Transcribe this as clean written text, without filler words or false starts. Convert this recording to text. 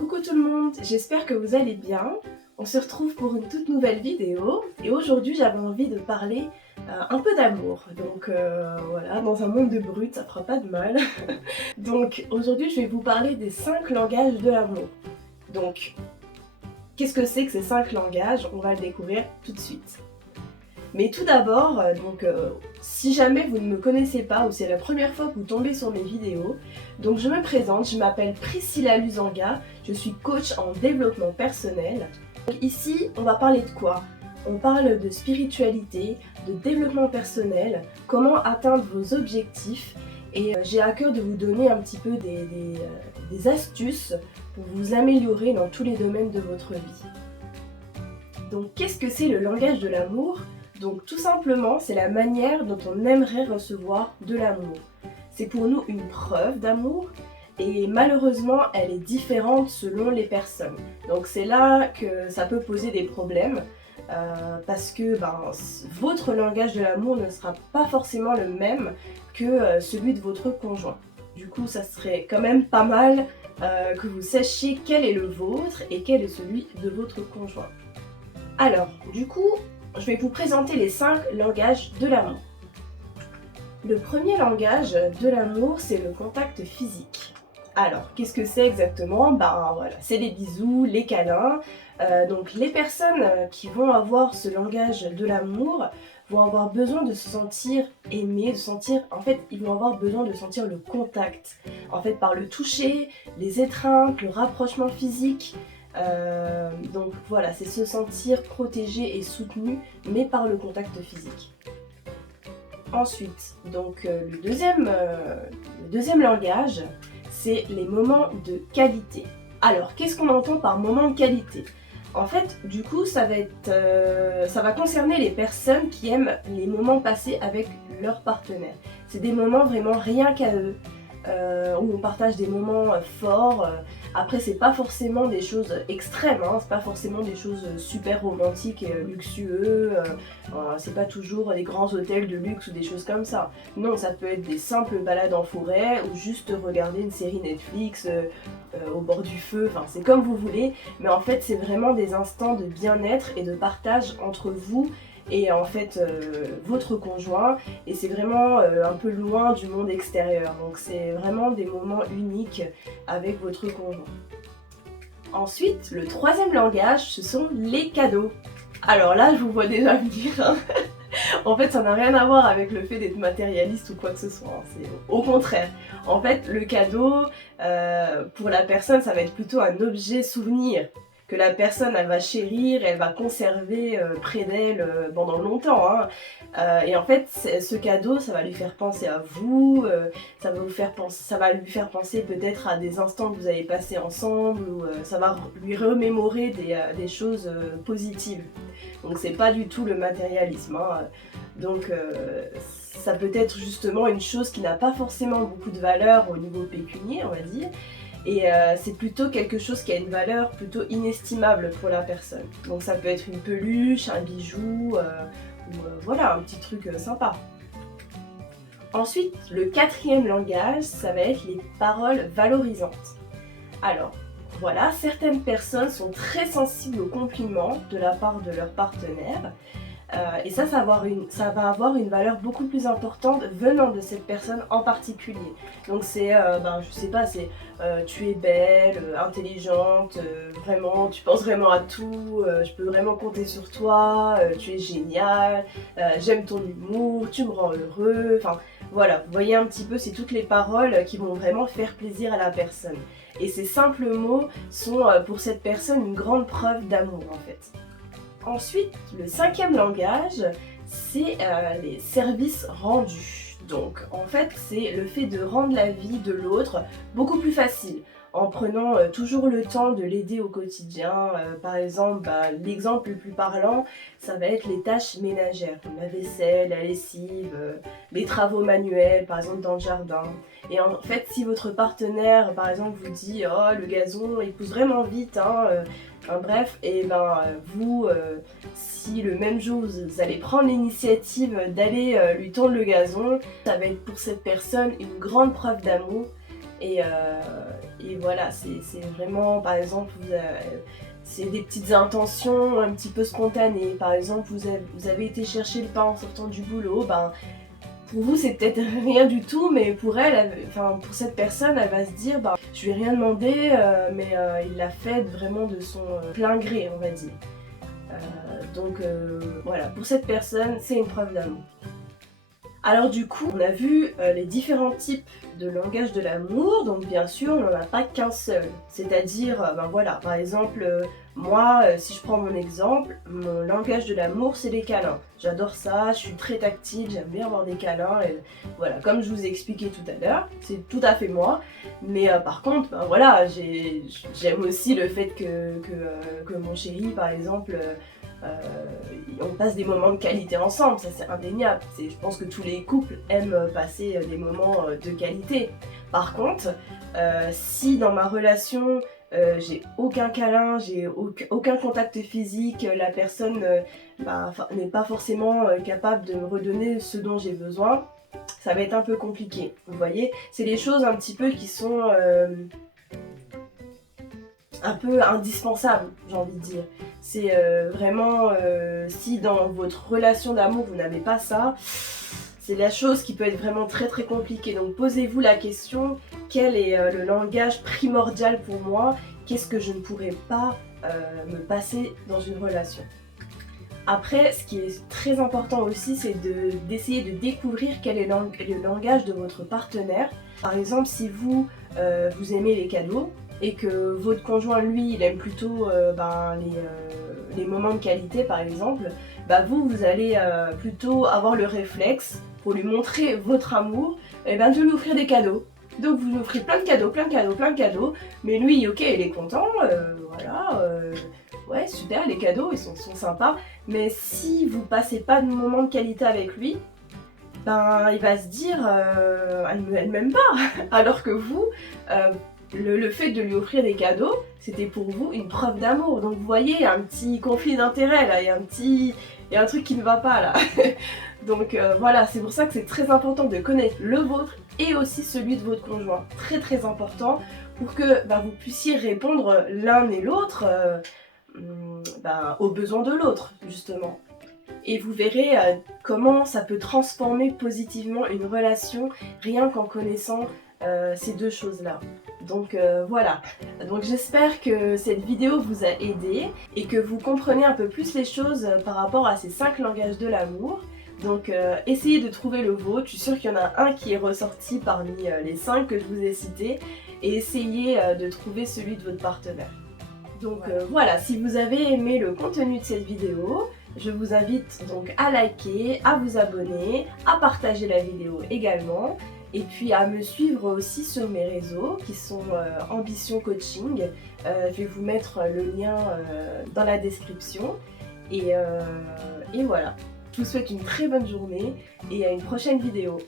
Coucou tout le monde, j'espère que vous allez bien. On se retrouve pour une toute nouvelle vidéo et aujourd'hui j'avais envie de parler un peu d'amour. Donc voilà, dans un monde de brutes, ça fera pas de mal. Donc aujourd'hui je vais vous parler des 5 langages de l'amour. Donc qu'est-ce que c'est que ces 5 langages? On va le découvrir tout de suite. Mais tout d'abord, si jamais vous ne me connaissez pas ou c'est la première fois que vous tombez sur mes vidéos, donc je me présente, je m'appelle Priscilla Luzanga, je suis coach en développement personnel. Donc ici, on va parler de quoi? On parle de spiritualité, de développement personnel, comment atteindre vos objectifs et j'ai à cœur de vous donner un petit peu des astuces pour vous améliorer dans tous les domaines de votre vie. Donc qu'est-ce que c'est le langage de l'amour? Donc tout simplement, c'est la manière dont on aimerait recevoir de l'amour. C'est pour nous une preuve d'amour et malheureusement, elle est différente selon les personnes. Donc c'est là que ça peut poser des problèmes parce que votre langage de l'amour ne sera pas forcément le même que celui de votre conjoint. Du coup, ça serait quand même pas mal que vous sachiez quel est le vôtre et quel est celui de votre conjoint. Alors, du coup, je vais vous présenter les 5 langages de l'amour. Le premier langage de l'amour, c'est le contact physique. Alors, qu'est-ce que c'est exactement? Voilà, c'est les bisous, les câlins. Donc les personnes qui vont avoir ce langage de l'amour vont avoir besoin de se sentir aimées, ils vont avoir besoin de sentir le contact. En fait, par le toucher, les étreintes, le rapprochement physique. Donc voilà, c'est se sentir protégé et soutenu, mais par le contact physique. Ensuite, donc le deuxième langage, c'est les moments de qualité. Alors, qu'est-ce qu'on entend par moment de qualité? En fait, du coup, ça va concerner les personnes qui aiment les moments passés avec leur partenaire. C'est des moments vraiment rien qu'à eux. Où on partage des moments forts. Après, c'est pas forcément des choses extrêmes, c'est pas forcément des choses super romantiques et luxueux, c'est pas toujours des grands hôtels de luxe ou des choses comme ça. Non, ça peut être des simples balades en forêt ou juste regarder une série Netflix au bord du feu, c'est comme vous voulez, mais en fait, c'est vraiment des instants de bien-être et de partage entre vous et en fait votre conjoint, et c'est vraiment un peu loin du monde extérieur, donc c'est vraiment des moments uniques avec votre conjoint. Ensuite, le troisième langage, ce sont les cadeaux. Alors là, je vous vois déjà venir, En fait, ça n'a rien à voir avec le fait d'être matérialiste ou quoi que ce soit, c'est au contraire. En fait, le cadeau, pour la personne, ça va être plutôt un objet souvenir que la personne, elle va chérir, elle va conserver près d'elle pendant longtemps. Et en fait, ce cadeau, ça va lui faire penser à vous, ça va lui faire penser peut-être à des instants que vous avez passés ensemble, ou ça va lui remémorer des choses positives. Donc c'est pas du tout le matérialisme. Donc ça peut être justement une chose qui n'a pas forcément beaucoup de valeur au niveau pécunier, on va dire. Et c'est plutôt quelque chose qui a une valeur plutôt inestimable pour la personne. Donc ça peut être une peluche, un bijou, ou voilà, un petit truc sympa. Ensuite, le quatrième langage, ça va être les paroles valorisantes. Alors, voilà, certaines personnes sont très sensibles aux compliments de la part de leur partenaire. Et ça va avoir une valeur beaucoup plus importante venant de cette personne en particulier. Donc c'est, je sais pas, c'est tu es belle, intelligente, vraiment, tu penses vraiment à tout, je peux vraiment compter sur toi, tu es génial, j'aime ton humour, tu me rends heureux, voilà, vous voyez un petit peu, c'est toutes les paroles qui vont vraiment faire plaisir à la personne. Et ces simples mots sont pour cette personne une grande preuve d'amour en fait. Ensuite, le cinquième langage, c'est les services rendus. Donc, en fait, c'est le fait de rendre la vie de l'autre beaucoup plus facile, en prenant toujours le temps de l'aider au quotidien. Par exemple, l'exemple le plus parlant, ça va être les tâches ménagères, comme la vaisselle, la lessive, les travaux manuels, par exemple dans le jardin. Et en fait, si votre partenaire, par exemple, vous dit « Oh, le gazon, il pousse vraiment vite, bref, et vous, si le même jour vous allez prendre l'initiative d'aller lui tondre le gazon, ça va être pour cette personne une grande preuve d'amour Et voilà, c'est vraiment, par exemple, c'est des petites intentions un petit peu spontanées. Par exemple, vous avez été chercher le pain en sortant du boulot, ben, pour vous c'est peut-être rien du tout, mais pour elle, enfin pour cette personne, elle va se dire, bah, je lui ai rien demandé, mais il l'a fait vraiment de son plein gré, on va dire. Donc voilà, pour cette personne, c'est une preuve d'amour. Alors du coup, on a vu les différents types de langage de l'amour, donc bien sûr, on n'en a pas qu'un seul. C'est-à-dire, ben voilà, par exemple, moi, si je prends mon exemple, mon langage de l'amour, c'est les câlins. J'adore ça, je suis très tactile, j'aime bien avoir des câlins, et voilà, comme je vous ai expliqué tout à l'heure, c'est tout à fait moi. Mais par contre, ben voilà, j'aime aussi le fait que mon chéri, par exemple, on passe des moments de qualité ensemble, ça c'est indéniable. Je pense que tous les couples aiment passer des moments de qualité. Par contre, si dans ma relation, j'ai aucun câlin, j'ai aucun contact physique, la personne n'est pas forcément capable de me redonner ce dont j'ai besoin, ça va être un peu compliqué. Vous voyez, c'est les choses un petit peu qui sont un peu indispensables, j'ai envie de dire. C'est vraiment, si dans votre relation d'amour vous n'avez pas ça, c'est la chose qui peut être vraiment très très compliquée. Donc posez-vous la question, quel est le langage primordial pour moi? Qu'est-ce que je ne pourrais pas me passer dans une relation? Après, ce qui est très important aussi, c'est d'essayer de découvrir quel est le langage de votre partenaire. Par exemple, si vous, vous aimez les cadeaux, et que votre conjoint, lui, il aime plutôt les moments de qualité, par exemple, bah vous allez plutôt avoir le réflexe, pour lui montrer votre amour, et ben de lui offrir des cadeaux. Donc vous lui offrez plein de cadeaux, plein de cadeaux, plein de cadeaux, mais lui, ok, il est content, voilà, ouais, super, les cadeaux, ils sont sympas, mais si vous passez pas de moments de qualité avec lui, ben il va se dire, elle m'aime pas, alors que vous, le fait de lui offrir des cadeaux, c'était pour vous une preuve d'amour. Donc vous voyez, il y a un petit conflit d'intérêts là, il y a un truc qui ne va pas là. Donc voilà, c'est pour ça que c'est très important de connaître le vôtre et aussi celui de votre conjoint. Très très important pour que vous puissiez répondre l'un et l'autre aux besoins de l'autre, justement. Et vous verrez comment ça peut transformer positivement une relation rien qu'en connaissant ces deux choses-là. Donc voilà, donc j'espère que cette vidéo vous a aidé et que vous comprenez un peu plus les choses par rapport à ces 5 langages de l'amour. Donc essayez de trouver le vôtre, je suis sûre qu'il y en a un qui est ressorti parmi les 5 que je vous ai cités, et essayez de trouver celui de votre partenaire. Donc voilà, si vous avez aimé le contenu de cette vidéo, je vous invite donc à liker, à vous abonner, à partager la vidéo également, et puis à me suivre aussi sur mes réseaux qui sont Ambition Coaching. Je vais vous mettre le lien dans la description. Et voilà, je vous souhaite une très bonne journée et à une prochaine vidéo.